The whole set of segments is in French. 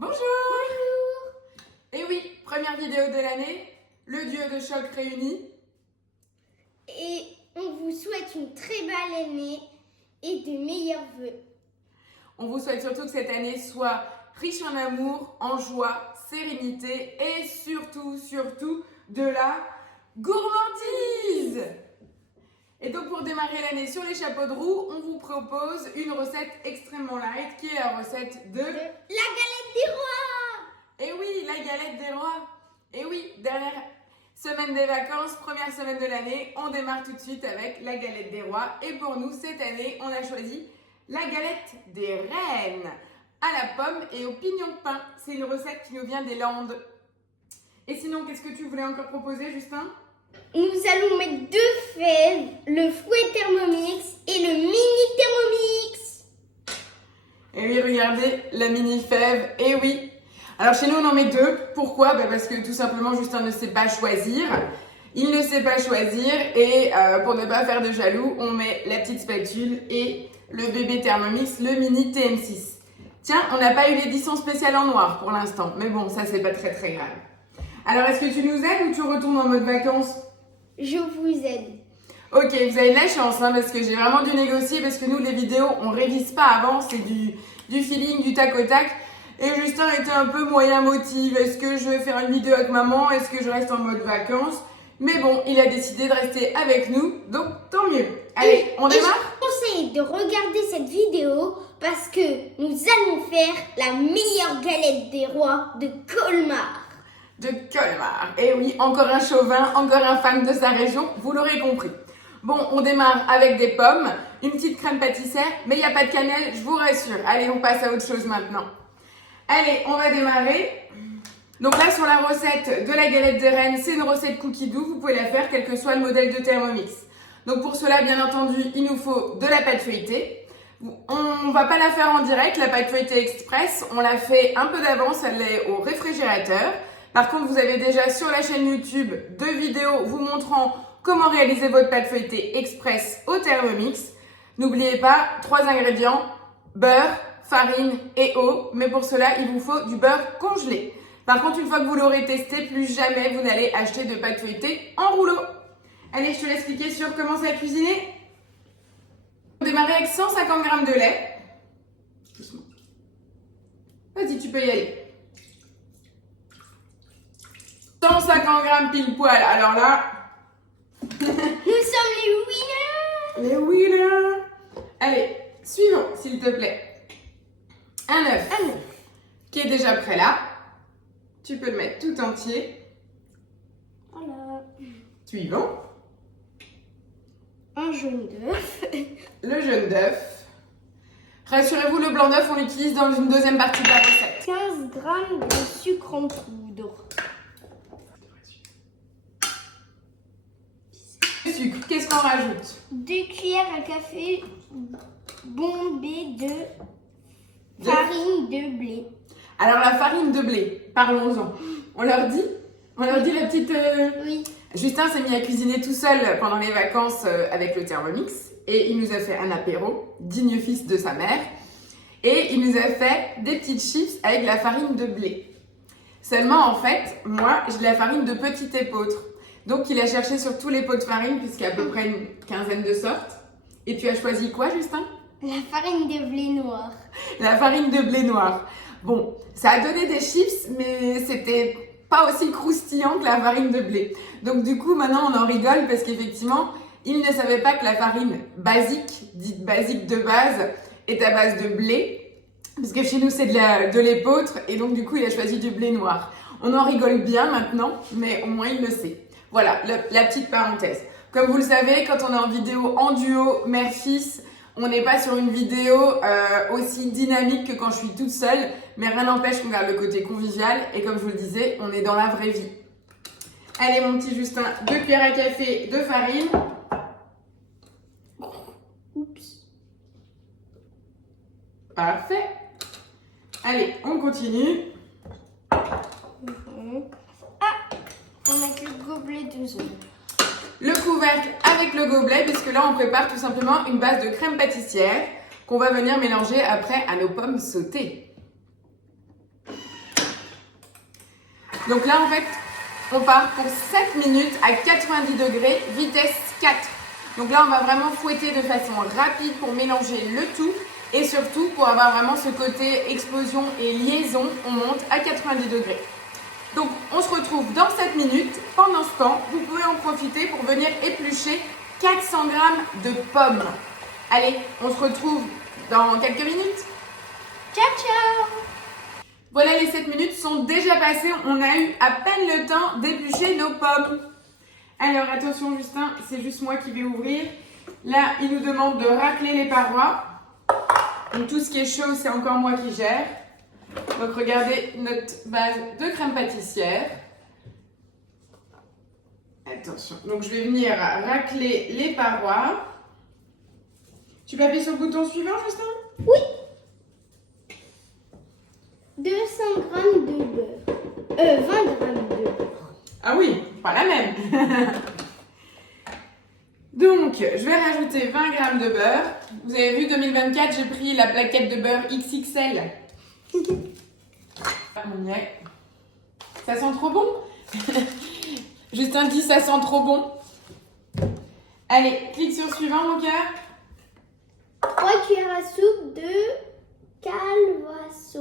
Bonjour! Et oui, première vidéo de l'année, le duo de choc réuni. Et on vous souhaite une très belle année et de meilleurs vœux. On vous souhaite surtout que cette année soit riche en amour, en joie, sérénité et surtout de la gourmandise! Et donc pour démarrer l'année sur les chapeaux de roue, on vous propose une recette extrêmement light qui est la recette de... La galette des rois! Et oui, la galette des rois! Et oui, dernière semaine des vacances, première semaine de l'année, on démarre tout de suite avec la galette des rois. Et pour nous, cette année, on a choisi la galette des reines à la pomme et au pignon de pain. C'est une recette qui nous vient des Landes. Et sinon, qu'est-ce que tu voulais encore proposer, Justin? Nous allons mettre 2 fèves, le fouet Thermomix et le mini Thermomix. Et oui, regardez, la mini fève, et oui. Alors chez nous, on en met 2. Pourquoi? Parce que tout simplement, Justin ne sait pas choisir. Il ne sait pas choisir et pour ne pas faire de jaloux, on met la petite spatule et le bébé Thermomix, le mini TM6. Tiens, on n'a pas eu l'édition spéciale en noir pour l'instant, mais bon, ça c'est pas très grave. Alors, est-ce que tu nous aides ou tu retournes en mode vacances? Je vous aide. Ok, vous avez de la chance, parce que j'ai vraiment dû négocier, parce que nous, les vidéos, on révise pas avant, c'est du feeling, du tac au tac. Et Justin était un peu moyen motive. Est-ce que je vais faire une vidéo avec maman? Est-ce que je reste en mode vacances? Mais bon, il a décidé de rester avec nous, donc tant mieux. Allez, on démarre? Je vous conseille de regarder cette vidéo parce que nous allons faire la meilleure galette des rois de Colmar. De Colmar. Et oui, encore un chauvin, encore un fan de sa région, vous l'aurez compris. Bon, on démarre avec des pommes, une petite crème pâtissière, mais il n'y a pas de cannelle, je vous rassure. Allez, on passe à autre chose maintenant. Allez, on va démarrer. Donc là, sur la recette de la galette des reines, c'est une recette cookie doux, vous pouvez la faire quel que soit le modèle de Thermomix. Donc pour cela, bien entendu, il nous faut de la pâte feuilletée. On ne va pas la faire en direct, la pâte feuilletée express, on la fait un peu d'avance, elle est au réfrigérateur. Par contre, vous avez déjà sur la chaîne YouTube 2 vidéos vous montrant comment réaliser votre pâte feuilletée express au Thermomix. N'oubliez pas, 3 ingrédients, beurre, farine et eau. Mais pour cela, il vous faut du beurre congelé. Par contre, une fois que vous l'aurez testé, plus jamais vous n'allez acheter de pâte feuilletée en rouleau. Allez, je te laisse cliquer sur commencer à cuisiner. On va démarrer avec 150 g de lait. Vas-y, tu peux y aller. 150 g pile poil. Alors là, Nous sommes les winners. les winners. Allez, suivant, s'il te plaît. Un œuf. Qui est déjà prêt là. Tu peux le mettre tout entier. Voilà. Suivant. Un jaune d'œuf. Le jaune d'œuf. Rassurez-vous, le blanc d'œuf, on l'utilise dans une deuxième partie de la recette. 15 g de sucre en poudre. Le sucre, qu'est-ce qu'on rajoute? 2 cuillères à café bombées de farine de blé. Alors la farine de blé, parlons-en. On leur dit la petite... Oui. Justin s'est mis à cuisiner tout seul pendant les vacances avec le Thermomix et il nous a fait un apéro, digne fils de sa mère, et il nous a fait des petites chips avec de la farine de blé. Seulement en fait, moi j'ai de la farine de petit épeautre. Donc il a cherché sur tous les pots de farine puisqu'il y a à peu près une quinzaine de sortes. Et tu as choisi quoi, Justin? La farine de blé noir. La farine de blé noir. Bon, ça a donné des chips, mais c'était pas aussi croustillant que la farine de blé. Donc du coup, maintenant on en rigole parce qu'effectivement, il ne savait pas que la farine basique, dite basique de base, est à base de blé. Parce que chez nous, c'est de l'épeautre et donc du coup, il a choisi du blé noir. On en rigole bien maintenant, mais au moins il le sait. Voilà, la petite parenthèse. Comme vous le savez, quand on est en vidéo en duo, mère-fils, on n'est pas sur une vidéo aussi dynamique que quand je suis toute seule, mais rien n'empêche qu'on garde le côté convivial et comme je vous le disais, on est dans la vraie vie. Allez mon petit Justin, 2 cuillères à café de farine. Oups. Parfait. Allez, on continue. On met le gobelet de jaune. Le couvercle avec le gobelet, puisque là on prépare tout simplement une base de crème pâtissière qu'on va venir mélanger après à nos pommes sautées. Donc là, en fait, on part pour 7 minutes à 90 degrés, vitesse 4. Donc là, on va vraiment fouetter de façon rapide pour mélanger le tout. Et surtout, pour avoir vraiment ce côté explosion et liaison, on monte à 90 degrés. Donc, on se retrouve dans 7 minutes. Pendant ce temps, vous pouvez en profiter pour venir éplucher 400 grammes de pommes. Allez, on se retrouve dans quelques minutes. Ciao, ciao! Voilà, les 7 minutes sont déjà passées. On a eu à peine le temps d'éplucher nos pommes. Alors, attention, Justin, c'est juste moi qui vais ouvrir. Là, il nous demande de racler les parois. Donc, tout ce qui est chaud, c'est encore moi qui gère. Donc, regardez notre base de crème pâtissière. Attention. Donc, je vais venir racler les parois. Tu peux appuyer sur le bouton suivant, Justin? Oui. 200 grammes de beurre. 20 grammes de beurre. Ah oui, pas la même. Donc, je vais rajouter 20 grammes de beurre. Vous avez vu, 2024, j'ai pris la plaquette de beurre XXL. On y est. Ça sent trop bon. Justin dit ça sent trop bon. Allez, clique sur suivant, mon cœur. 3 cuillères à soupe de calvados.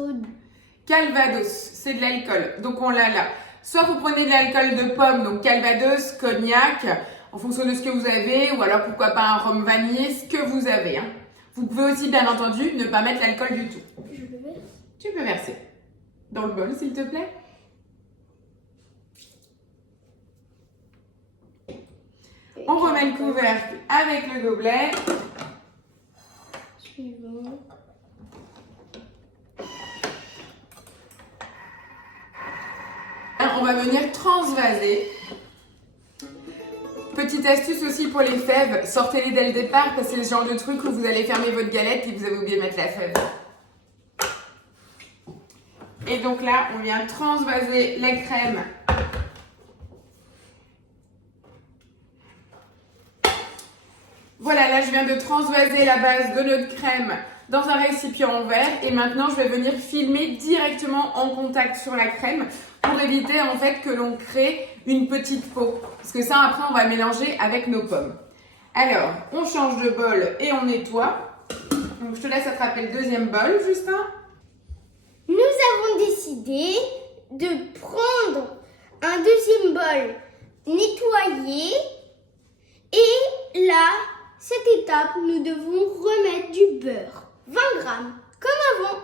Calvados, c'est de l'alcool. Donc, on l'a là. Soit vous prenez de l'alcool de pomme, donc Calvados, cognac, en fonction de ce que vous avez, ou alors pourquoi pas un rhum vanillé, ce que vous avez. Hein. Vous pouvez aussi, bien entendu, ne pas mettre l'alcool du tout. Je le verse. Tu peux verser dans le bol, s'il te plaît. On remet le couvercle avec le gobelet. Suivant. On va venir transvaser. Petite astuce aussi pour les fèves, sortez-les dès le départ parce que c'est le genre de truc où vous allez fermer votre galette et vous avez oublié de mettre la fève. Et donc là, on vient transvaser la crème. Voilà, là je viens de transvaser la base de notre crème dans un récipient en verre et maintenant je vais venir filmer directement en contact sur la crème pour éviter en fait que l'on crée une petite peau. Parce que ça après on va mélanger avec nos pommes. Alors, on change de bol et on nettoie. Donc je te laisse attraper le deuxième bol, Justin. Nous avons décidé de prendre un deuxième bol nettoyé et là, cette étape, nous devons remettre du beurre. 20 grammes, comme avant.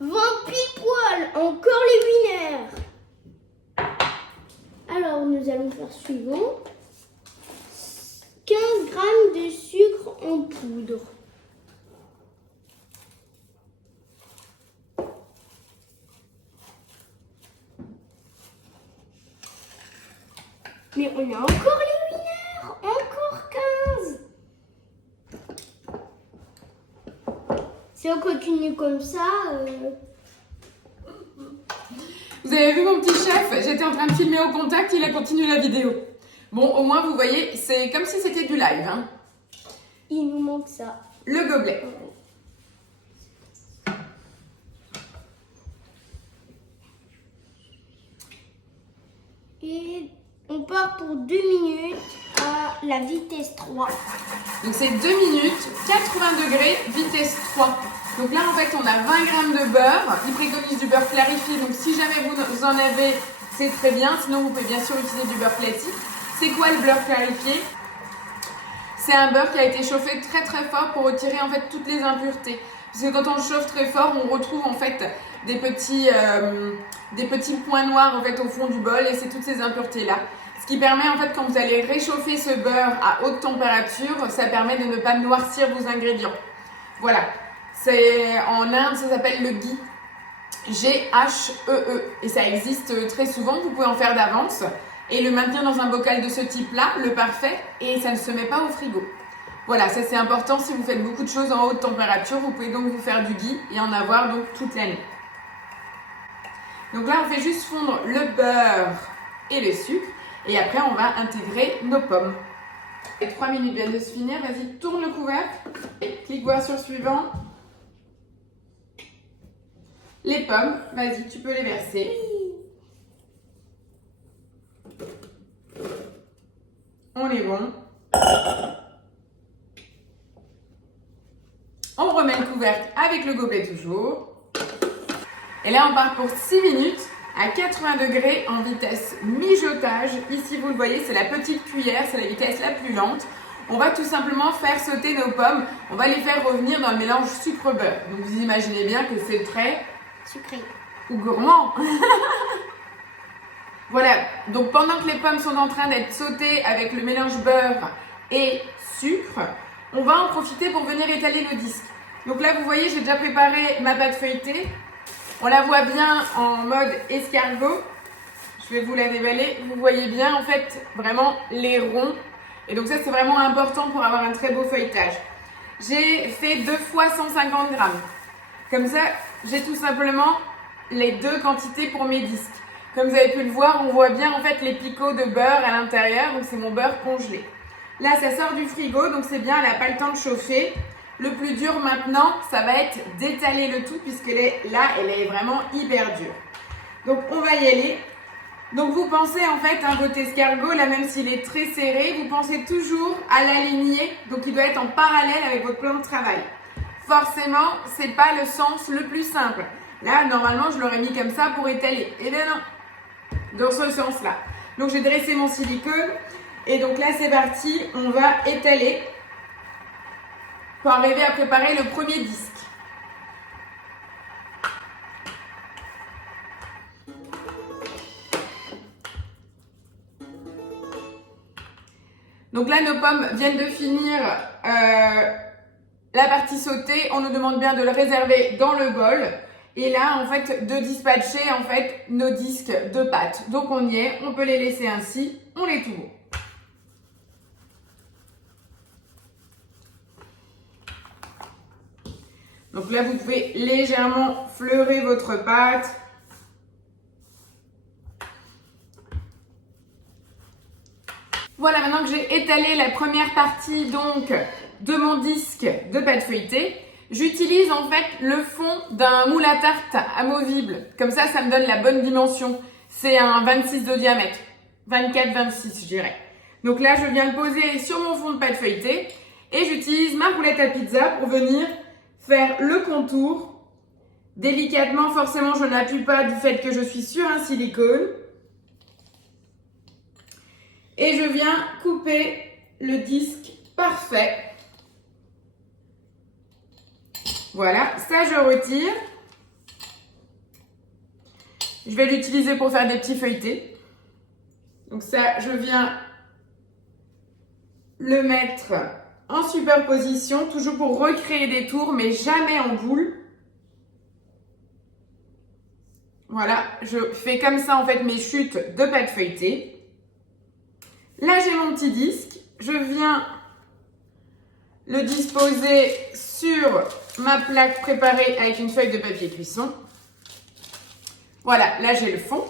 20 pile poil, encore les winners. Alors, nous allons faire suivant. 15 grammes de sucre en poudre. Mais on a encore les winners, encore 15. Si on continue comme ça... Vous avez vu mon petit chef? J'étais en train de filmer au contact, il a continué la vidéo. Bon, au moins vous voyez, c'est comme si c'était du live. Hein. Il nous manque ça. Le gobelet. Et on part pour 2 minutes à la vitesse 3. Donc c'est 2 minutes, 80 degrés, vitesse 3. Donc là en fait on a 20 grammes de beurre. Il préconise du beurre clarifié, donc si jamais vous en avez, c'est très bien. Sinon vous pouvez bien sûr utiliser du beurre classique. C'est quoi le beurre clarifié? C'est un beurre qui a été chauffé très très fort pour retirer en fait toutes les impuretés. Parce que quand on le chauffe très fort, on retrouve en fait des petits points noirs en fait au fond du bol et c'est toutes ces impuretés là. Ce qui permet en fait quand vous allez réchauffer ce beurre à haute température, ça permet de ne pas noircir vos ingrédients. Voilà. C'est en Inde, ça s'appelle le ghee. G-H-E-E. Et ça existe très souvent, vous pouvez en faire d'avance et le maintenir dans un bocal de ce type-là, le parfait, et ça ne se met pas au frigo. Voilà, ça c'est important si vous faites beaucoup de choses en haute température, vous pouvez donc vous faire du ghee et en avoir donc toute l'année. Donc là, on fait juste fondre le beurre et le sucre et après on va intégrer nos pommes. Les 3 minutes viennent de se finir, vas-y, tourne le couvercle et clique voir sur suivant. Les pommes, vas-y, tu peux les verser. On est bon. On remet le couvercle avec le gobelet toujours. Et là, on part pour 6 minutes à 80 degrés en vitesse mijotage. Ici, vous le voyez, c'est la petite cuillère, c'est la vitesse la plus lente. On va tout simplement faire sauter nos pommes. On va les faire revenir dans le mélange sucre-beurre. Donc, vous imaginez bien que c'est très Sucré. ou gourmand. Voilà, donc pendant que les pommes sont en train d'être sautées avec le mélange beurre et sucre, on va en profiter pour venir étaler nos disques. Donc là, vous voyez, j'ai déjà préparé ma pâte feuilletée. On la voit bien en mode escargot. Je vais vous la déballer. Vous voyez bien, en fait, vraiment les ronds. Et donc ça, c'est vraiment important pour avoir un très beau feuilletage. J'ai fait 2 fois 150 grammes. Comme ça, j'ai tout simplement les 2 quantités pour mes disques. Comme vous avez pu le voir, on voit bien en fait les picots de beurre à l'intérieur. Donc c'est mon beurre congelé. Là, ça sort du frigo, donc c'est bien, elle n'a pas le temps de chauffer. Le plus dur maintenant, ça va être d'étaler le tout puisque là, elle est vraiment hyper dure. Donc, on va y aller. Donc, vous pensez en fait, votre escargot, là, même s'il est très serré, vous pensez toujours à l'aligner. Donc, il doit être en parallèle avec votre plan de travail. Forcément, ce n'est pas le sens le plus simple. Là, normalement, je l'aurais mis comme ça pour étaler. Eh bien non, dans ce sens-là. Donc, j'ai dressé mon silicone. Et donc là, c'est parti. On va étaler pour arriver à préparer le premier disque. Donc là, nos pommes viennent de finir la partie sautée. On nous demande bien de le réserver dans le bol. Et là, en fait, de dispatcher en fait nos disques de pâte. Donc on y est, on peut les laisser ainsi, on les tout beau. Donc là, vous pouvez légèrement fleurer votre pâte. Voilà, maintenant que j'ai étalé la première partie donc de mon disque de pâte feuilletée, j'utilise en fait le fond d'un moule à tarte amovible. Comme ça, ça me donne la bonne dimension. C'est un 26 de diamètre, 24-26 je dirais. Donc là, je viens le poser sur mon fond de pâte feuilletée et j'utilise ma roulette à pizza pour venir faire le contour. Délicatement, forcément, je n'appuie pas du fait que je suis sur un silicone. Et je viens couper le disque parfait. Voilà, ça je retire. Je vais l'utiliser pour faire des petits feuilletés. Donc ça, je viens le mettre en superposition, toujours pour recréer des tours, mais jamais en boule. Voilà, je fais comme ça en fait mes chutes de pâte feuilletée. Là, j'ai mon petit disque. Je viens le disposer sur ma plaque préparée avec une feuille de papier cuisson. Voilà, là j'ai le fond.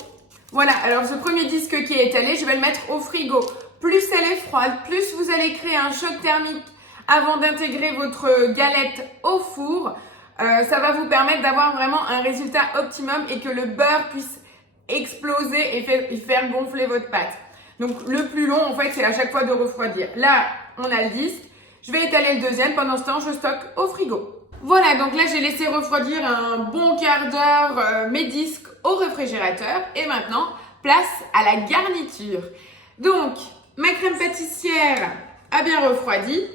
Voilà, alors ce premier disque qui est étalé, je vais le mettre au frigo. Plus elle est froide, plus vous allez créer un choc thermique avant d'intégrer votre galette au four. Ça va vous permettre d'avoir vraiment un résultat optimum et que le beurre puisse exploser et faire gonfler votre pâte. Donc le plus long, en fait, c'est à chaque fois de refroidir. Là, on a le disque. Je vais étaler le deuxième. Pendant ce temps, je stocke au frigo. Voilà, donc là, j'ai laissé refroidir un bon quart d'heure mes disques au réfrigérateur. Et maintenant, place à la garniture. Donc, ma crème pâtissière a bien refroidi.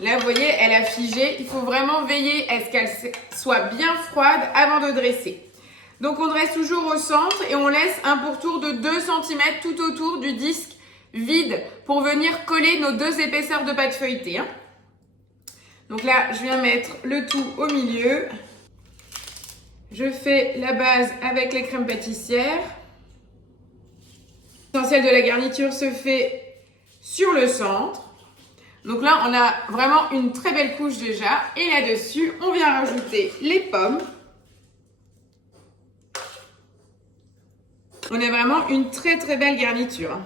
Là, vous voyez, elle a figé. Il faut vraiment veiller à ce qu'elle soit bien froide avant de dresser. Donc, on dresse toujours au centre et on laisse un pourtour de 2 cm tout autour du disque vide pour venir coller nos 2 épaisseurs de pâte feuilletée. Donc là, je viens mettre le tout au milieu. Je fais la base avec les crèmes pâtissières. L'essentiel de la garniture se fait sur le centre. Donc là, on a vraiment une très belle couche déjà. Et là-dessus, on vient rajouter les pommes. On a vraiment une très très belle garniture.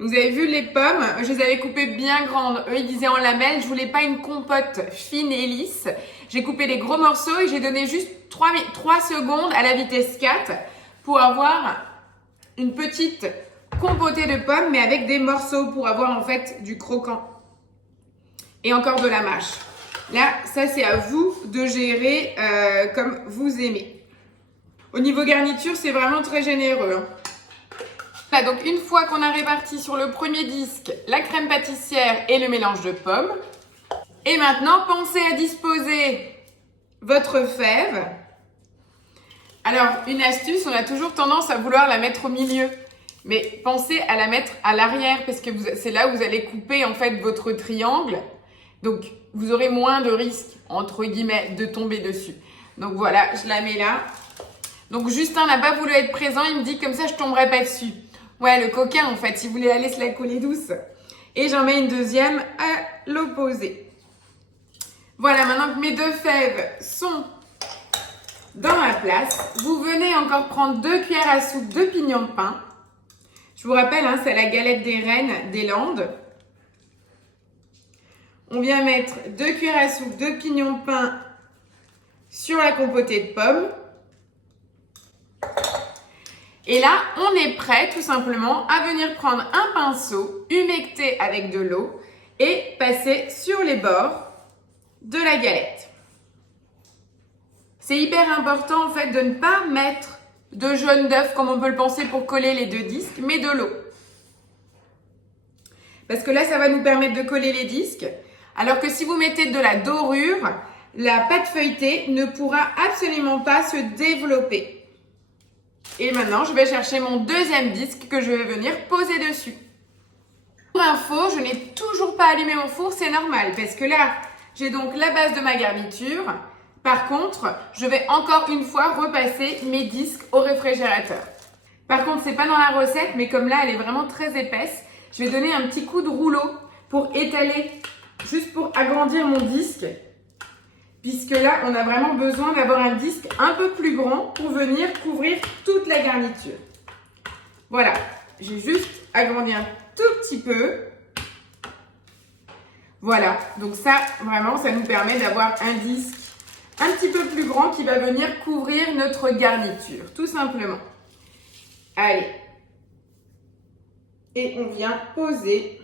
Vous avez vu les pommes, je les avais coupées bien grandes. Eux, ils disaient en lamelles. Je voulais pas une compote fine et lisse. J'ai coupé les gros morceaux et j'ai donné juste 3 secondes à la vitesse 4 pour avoir une petite compotée de pommes, mais avec des morceaux pour avoir en fait du croquant. Et encore de la mâche. Là, ça c'est à vous de gérer comme vous aimez. Au niveau garniture, c'est vraiment très généreux. Hein. Là, donc une fois qu'on a réparti sur le premier disque la crème pâtissière et le mélange de pommes, et maintenant pensez à disposer votre fève. Alors une astuce, on a toujours tendance à vouloir la mettre au milieu, mais pensez à la mettre à l'arrière parce que c'est là où vous allez couper en fait votre triangle, donc vous aurez moins de risques entre guillemets de tomber dessus. Donc voilà, je la mets là. Donc Justin n'a pas voulu être présent, il me dit comme ça je tomberai pas dessus. Ouais, le coquin, en fait, il voulait aller se la coller douce. Et j'en mets une deuxième à l'opposé. Voilà, maintenant que mes 2 fèves sont dans la place, vous venez encore prendre 2 cuillères à soupe de pignon de pain. Je vous rappelle, hein, c'est la galette des reines des Landes. On vient mettre 2 cuillères à soupe de pignon de pain sur la compotée de pommes. Et là, on est prêt tout simplement à venir prendre un pinceau, humecter avec de l'eau et passer sur les bords de la galette. C'est hyper important en fait de ne pas mettre de jaune d'œuf comme on peut le penser pour coller les 2 disques, mais de l'eau. Parce que là, ça va nous permettre de coller les disques. Alors que si vous mettez de la dorure, la pâte feuilletée ne pourra absolument pas se développer. Et maintenant, je vais chercher mon deuxième disque que je vais venir poser dessus. Pour info, je n'ai toujours pas allumé mon four, c'est normal parce que là, j'ai donc la base de ma garniture. Par contre, je vais encore une fois repasser mes disques au réfrigérateur. Par contre, c'est pas dans la recette, mais comme là, elle est vraiment très épaisse, je vais donner un petit coup de rouleau pour étaler, juste pour agrandir mon disque. Puisque là, on a vraiment besoin d'avoir un disque un peu plus grand pour venir couvrir toute la garniture. Voilà, j'ai juste agrandi un tout petit peu. Voilà, donc ça, vraiment, ça nous permet d'avoir un disque un petit peu plus grand qui va venir couvrir notre garniture, tout simplement. Allez. Et on vient poser.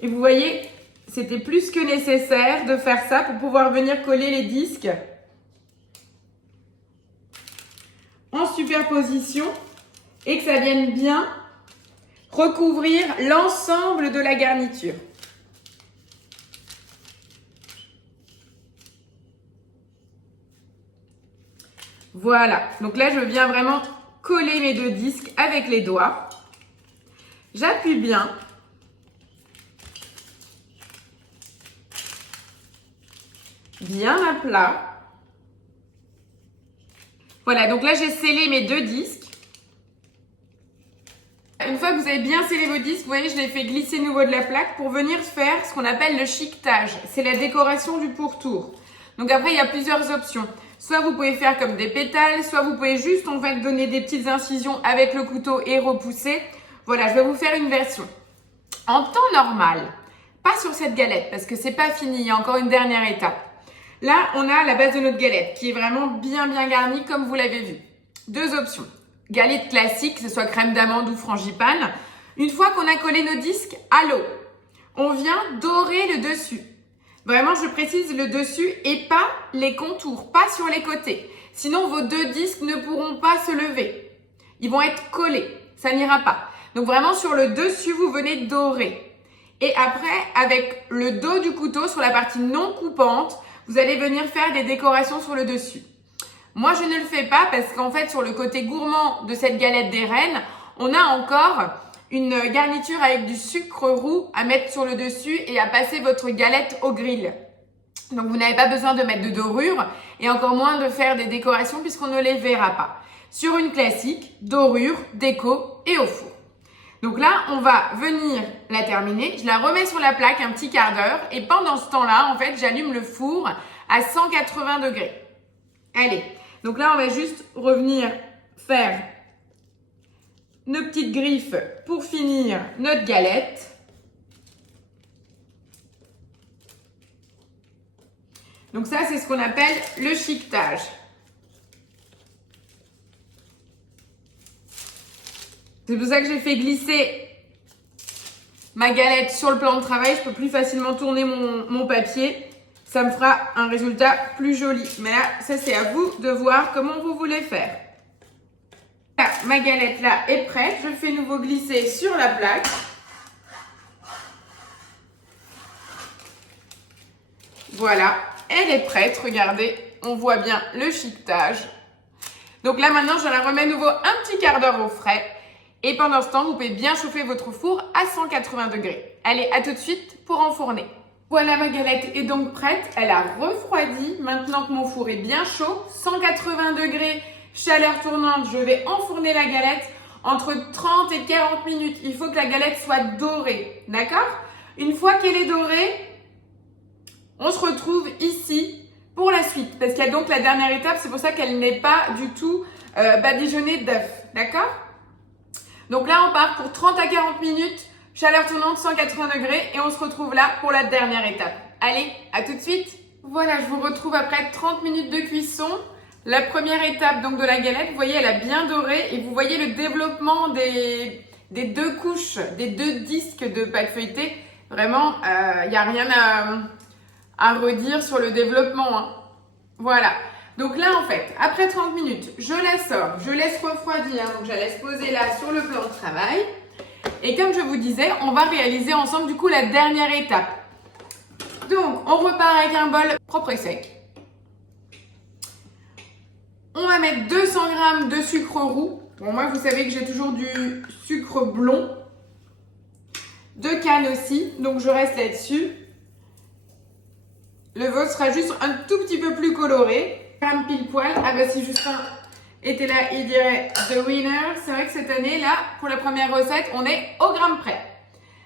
Et vous voyez, c'était plus que nécessaire de faire ça pour pouvoir venir coller les disques en superposition et que ça vienne bien recouvrir l'ensemble de la garniture. Voilà, donc là je viens vraiment coller mes 2 disques avec les doigts. J'appuie bien. Bien à plat. Voilà, donc là j'ai scellé mes 2 disques. Une fois que vous avez bien scellé vos disques, vous voyez, je les fais glisser au niveau de la plaque pour venir faire ce qu'on appelle le chiquetage. C'est la décoration du pourtour. Donc après, il y a plusieurs options. Soit vous pouvez faire comme des pétales, soit vous pouvez juste en fait donner des petites incisions avec le couteau et repousser. Voilà, je vais vous faire une version. En temps normal, pas sur cette galette parce que c'est pas fini, il y a encore une dernière étape. Là, on a la base de notre galette qui est vraiment bien garnie comme vous l'avez vu. 2 options. Galette classique, que ce soit crème d'amande ou frangipane. Une fois qu'on a collé nos disques à l'eau, on vient dorer le dessus. Vraiment, je précise le dessus et pas les contours, pas sur les côtés. Sinon, vos 2 disques ne pourront pas se lever. Ils vont être collés, ça n'ira pas. Donc vraiment, sur le dessus, vous venez dorer. Et après, avec le dos du couteau sur la partie non coupante, vous allez venir faire des décorations sur le dessus. Moi, je ne le fais pas parce qu'en fait, sur le côté gourmand de cette galette des reines, on a encore une garniture avec du sucre roux à mettre sur le dessus et à passer votre galette au grill. Donc, vous n'avez pas besoin de mettre de dorure et encore moins de faire des décorations puisqu'on ne les verra pas. Sur une classique, dorure, déco et au four. Donc là, on va venir la terminer. Je la remets sur la plaque un petit quart d'heure et pendant ce temps-là, en fait, j'allume le four à 180 degrés. Allez, donc là, on va juste revenir faire nos petites griffes pour finir notre galette. Donc ça, c'est ce qu'on appelle le chiquetage. C'est pour ça que j'ai fait glisser ma galette sur le plan de travail. Je peux plus facilement tourner mon papier. Ça me fera un résultat plus joli. Mais là, ça c'est à vous de voir comment vous voulez faire. Là, ma galette là est prête. Je fais nouveau glisser sur la plaque. Voilà, elle est prête. Regardez, on voit bien le chiquetage. Donc là maintenant, je la remets nouveau un petit quart d'heure au frais. Et pendant ce temps, vous pouvez bien chauffer votre four à 180 degrés. Allez, à tout de suite pour enfourner. Voilà, ma galette est donc prête. Elle a refroidi. Maintenant que mon four est bien chaud, 180 degrés, chaleur tournante, je vais enfourner la galette entre 30 et 40 minutes. Il faut que la galette soit dorée, d'accord? Une fois qu'elle est dorée, on se retrouve ici pour la suite. Parce qu'il y a donc la dernière étape, c'est pour ça qu'elle n'est pas du tout badigeonnée d'œuf, d'accord? Donc là, on part pour 30 à 40 minutes, chaleur tournante 180 degrés et on se retrouve là pour la dernière étape. Allez, à tout de suite. Voilà, je vous retrouve après 30 minutes de cuisson. La première étape donc de la galette, vous voyez, elle a bien doré et vous voyez le développement des deux couches, des deux disques de pâte feuilletée. Vraiment, il n'y a rien à redire sur le développement, hein. Voilà. Donc là, en fait, après 30 minutes, je la sors, je laisse refroidir, donc je la laisse poser là sur le plan de travail. Et comme je vous disais, on va réaliser ensemble du coup la dernière étape. Donc, on repart avec un bol propre et sec. On va mettre 200 g de sucre roux. Bon, moi, vous savez que j'ai toujours du sucre blond. De canne aussi, donc je reste là-dessus. Le vôtre sera juste un tout petit peu plus coloré. Gramme pile poil. Ah bah si Justin était là, il dirait the winner. C'est vrai que cette année, là, pour la première recette, on est au gramme près.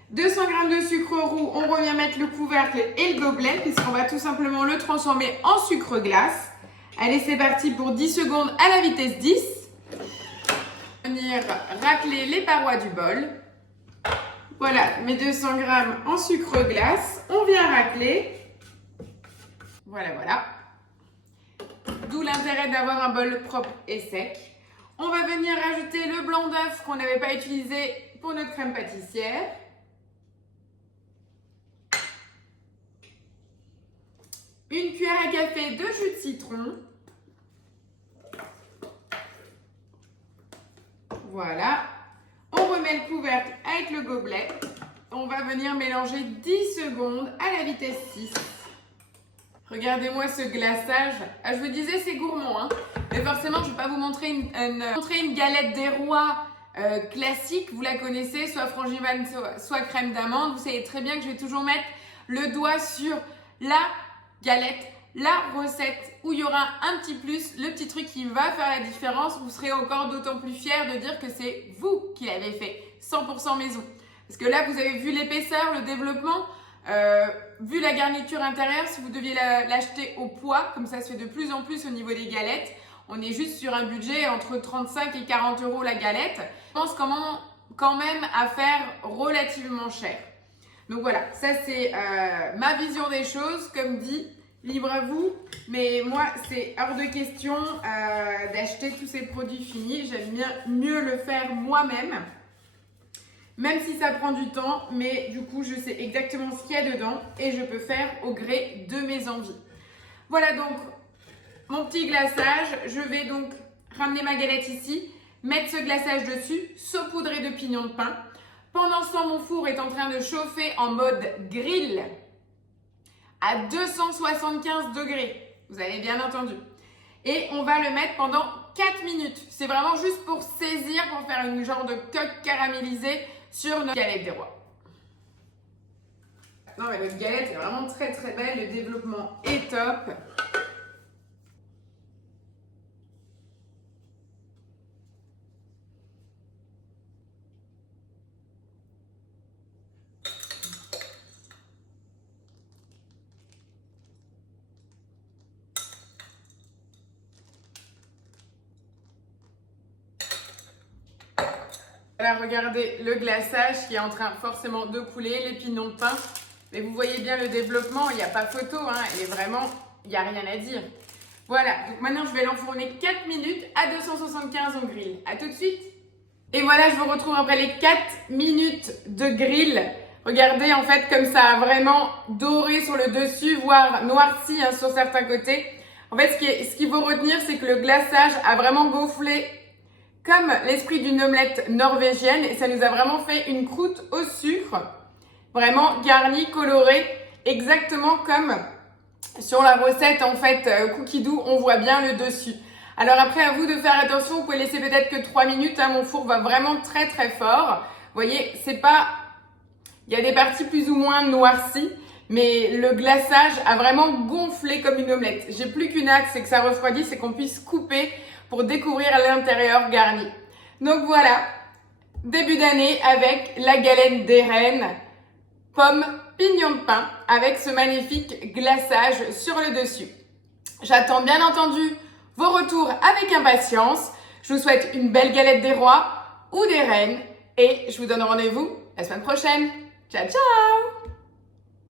200 g de sucre roux, on revient mettre le couvercle et le gobelet, puisqu'on va tout simplement le transformer en sucre glace. Allez, c'est parti pour 10 secondes à la vitesse 10. Venir racler les parois du bol. Voilà, mes 200 g en sucre glace. On vient racler. Voilà, voilà. D'où l'intérêt d'avoir un bol propre et sec. On va venir rajouter le blanc d'œuf qu'on n'avait pas utilisé pour notre crème pâtissière. Une cuillère à café de jus de citron. Voilà. On remet le couvercle avec le gobelet. On va venir mélanger 10 secondes à la vitesse 6. Regardez-moi ce glaçage. Ah, je vous disais, c'est gourmand, hein. Mais forcément, je ne vais pas vous montrer une galette des rois classique. Vous la connaissez, soit frangipane, soit crème d'amande. Vous savez très bien que je vais toujours mettre le doigt sur la galette, la recette où il y aura un petit plus, le petit truc qui va faire la différence. Vous serez encore d'autant plus fiers de dire que c'est vous qui l'avez fait, 100% maison. Parce que là, vous avez vu l'épaisseur, le développement. Vu la garniture intérieure, si vous deviez l'acheter au poids, comme ça se fait de plus en plus au niveau des galettes, on est juste sur un budget entre 35 et 40 euros la galette. Je pense quand même à faire relativement cher. Donc voilà, ça c'est ma vision des choses, comme dit, libre à vous. Mais moi, c'est hors de question d'acheter tous ces produits finis. J'aime bien mieux le faire moi-même. Même si ça prend du temps, mais du coup, je sais exactement ce qu'il y a dedans et je peux faire au gré de mes envies. Voilà donc mon petit glaçage. Je vais donc ramener ma galette ici, mettre ce glaçage dessus, saupoudrer de pignons de pain. Pendant ce temps, mon four est en train de chauffer en mode grill à 275 degrés. Vous avez bien entendu. Et on va le mettre pendant 4 minutes. C'est vraiment juste pour saisir, pour faire une genre de coque caramélisée sur notre galette des rois. Non mais notre galette est vraiment très très belle, le développement est top. Voilà, regardez le glaçage qui est en train forcément de couler, les pignons de pain. Mais vous voyez bien le développement, il n'y a pas photo, hein, et vraiment, il n'y a rien à dire. Voilà, donc maintenant je vais l'enfourner 4 minutes à 275 au grill. À tout de suite. Et voilà, je vous retrouve après les 4 minutes de grill. Regardez, en fait, comme ça a vraiment doré sur le dessus, voire noirci hein, sur certains côtés. En fait, ce qu'il faut retenir, c'est que le glaçage a vraiment gonflé comme l'esprit d'une omelette norvégienne et ça nous a vraiment fait une croûte au sucre, vraiment garnie, colorée, exactement comme sur la recette en fait cookie dough, on voit bien le dessus. Alors après, à vous de faire attention, vous pouvez laisser peut-être que 3 minutes, hein, mon four va vraiment très très fort. Vous voyez, c'est pas... Il y a des parties plus ou moins noircies, mais le glaçage a vraiment gonflé comme une omelette. J'ai plus qu'une hâte, c'est que ça refroidisse et qu'on puisse couper pour découvrir l'intérieur garni. Donc voilà, début d'année avec la galette des reines, pommes, pignons de pain, avec ce magnifique glaçage sur le dessus. J'attends bien entendu vos retours avec impatience. Je vous souhaite une belle galette des rois ou des reines et je vous donne rendez-vous la semaine prochaine. Ciao, ciao!